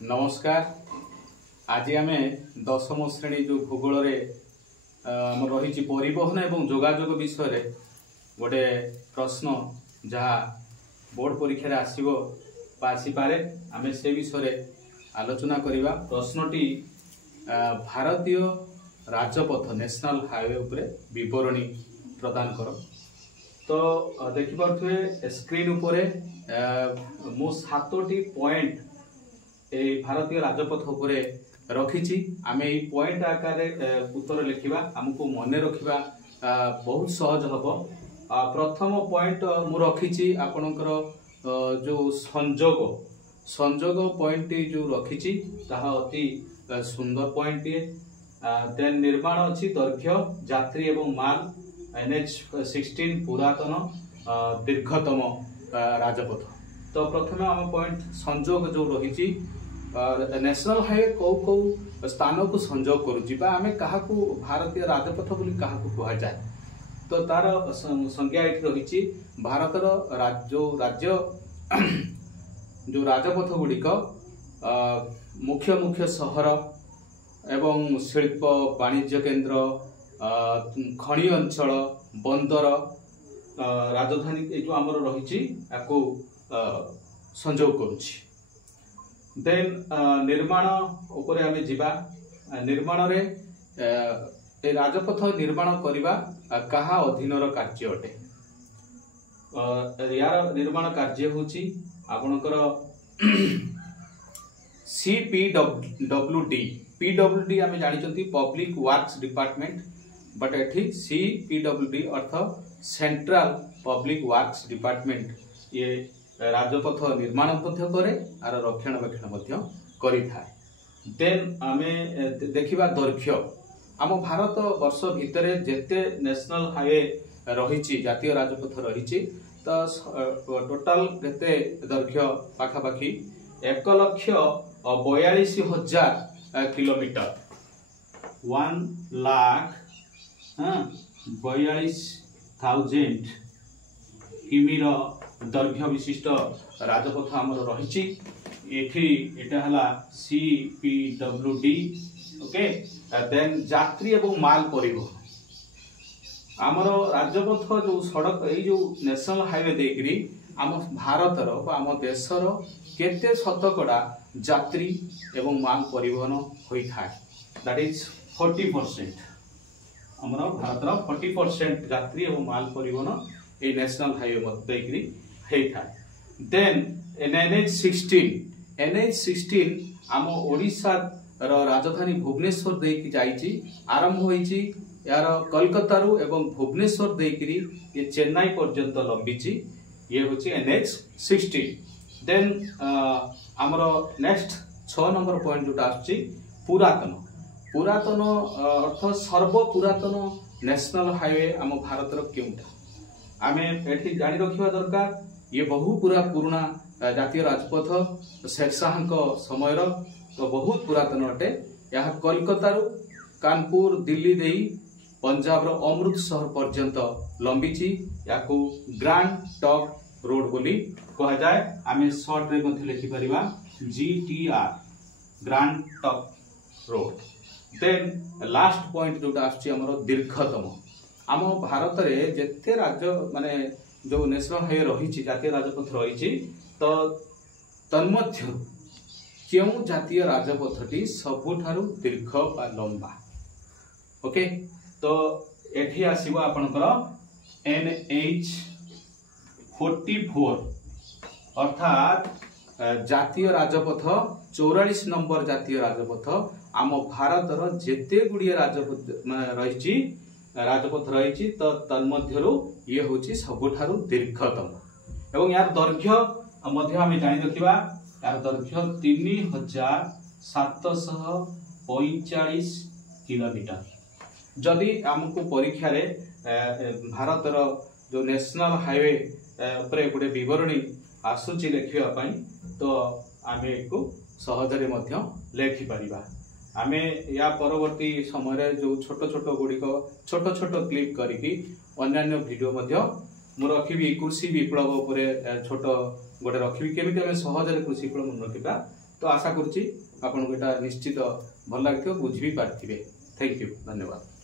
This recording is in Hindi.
नमस्कार। आज आम दशम श्रेणी जो भूगोल रही परिवहन एवं जोगाजोग विषय गोटे प्रश्न जहाँ बोर्ड परीक्षा आसो आसीपे आम से विषय आलोचना करवा। प्रश्नटी भारतीय राजपथ नेशनल हाईवे उपरे विवरणी प्रदान कर। तो देखिपे स्क्रीन उपरे मु 7टी पॉइंट भारतीय राजपथ उपरे रखी। आम ये पॉइंट आकार उत्तर लिखा आमको मन रखा बहुत सहज हम। प्रथम पॉइंट मु रखी आपणकर जो संजोग संजोग पॉइंट जो रखी अति सुंदर पॉइंट टे। देन निर्माण अच्छी दैर्घ्य यात्री एवं माल NH-16 पुरातन दीर्घतम राजपथ। तो प्रथम आम पॉइंट संजोग जो रही नेशनल हाईवे कौ कौ स्थान को संजोग करुच्ची आम क्या भारतीय राजपथ बोली क्या कह जाए। तो तार संज्ञा ये रही भारतर राज्य जो राजपथ गुड़िक मुख्य मुख्य सहर एवं शिल्प वाणिज्य केन्द्र खनि अंचल बंदर राजधानी जो आमर रही संजोग करुच्ची। देन निर्माण उपरे आमे जिबा। निर्माण रे राजपथ निर्माण करिबा कहा अधीनर कार्य अटे। यार निर्माण कार्य होची आपनकर CPWD। PWD आमे जानिचंती पब्लिक वर्क्स डिपार्टमेंट, बट एठी CPWD अर्थ सेंट्रल पब्लिक वर्क्स डिपार्टमेंट ये राजपथ निर्माण करे आर रक्षणाबेक्षण करि थाए। देन आमे देखिबा दैर्घ्य। आम भारत वर्ष भितर जेते नेशनल हाईवे रही जातीय राजपथ रही तो टोटाल केते दैर्घ्य पाखापाखि 1,42,000 किलोमीटर 1,42,000 किमीर दैर्घ्य विशिष्ट राजपथ आमर रही। एटा हला CPWD। ओके। देन यात्री एवं माल परिवहन आमर राजपथ जो सड़क ये जो नेशनल हाईवे देकरी आम भारतर आम देशर केते शतकड़ा यात्री एवं माल परिवहन होता है। That is 40%। आमर भारतर 40% यात्री एवं माल परिवहन ये नेशनल हाईवे देकरी होता है। देन NH-16 आम ओडिशा राजधानी भुवनेश्वर देकी जाइची आरंभ होईची यार कोलकाता एवं भुवनेश्वर देकरी ये चेन्नई पर्यंत लंबीची ये होची NH-16। देन आमर नेक्स्ट 6 नंबर पॉइंट जोटा आछि पुरातन। पुरातन अर्थ सर्व पुरातन नेशनल हाईवे आम भारतर केउटा आमे एठी जानि रखिबा दरकार। ये बहु पुराना जातीय राजपथ शेरशाह समय तो बहुत पुरातन अटे। यह कोलकाता कानपुर दिल्ली दे पंजाब अमृतसर पर्यंत लंबीची याकू ग्रांड टॉप रोड बोली कह जाए। आम शॉर्ट रे लिखि परिबा GTR grand top road. Then last point जोटा आछि हमर दीर्घतम। आम भारत रे जेते राज्य माने जो नेशनल हाईवे रही जातीय राजपथ रही तो तन्मध्य क्यों जातीय राजपथटी सबुठारु दीर्घ बा लंबा। ओके। तो एठी आसीबो आपनकर NH-44 अर्थात जातीय राजपथ 44 नंबर जातीय राजपथ आम भारतर जेते गुड़िए राजपथ रही राजपथ रही तो तन्मध्यरु ये होची सबुठारु दीर्घतम। एवं यार दैर्घ्य मध्य आम जानि रखिबा। यार दैर्घ्य 3,745 किलोमीटर। जदि आमको परीक्षा रे भारतर जो नेशनल हाईवे उपरे गोटे विवरणी आसुची लिखिबा पई तो आमे को सहजरे मध्य लेखि परिबा। आमे या परवर्ती समय जो छोट छोट गुड़िक छोट छोट क्लिप करिकी अन्य वीडियो मध्य मु रखी कृषि विप्लव उपरे छोट गोटे रखी केमी सहज कृषि विप्लव मन रखा तो आशा करुच्ची आपको यहाँ निश्चित भल लगे बुझी भी पारे। थैंक यू, धन्यवाद।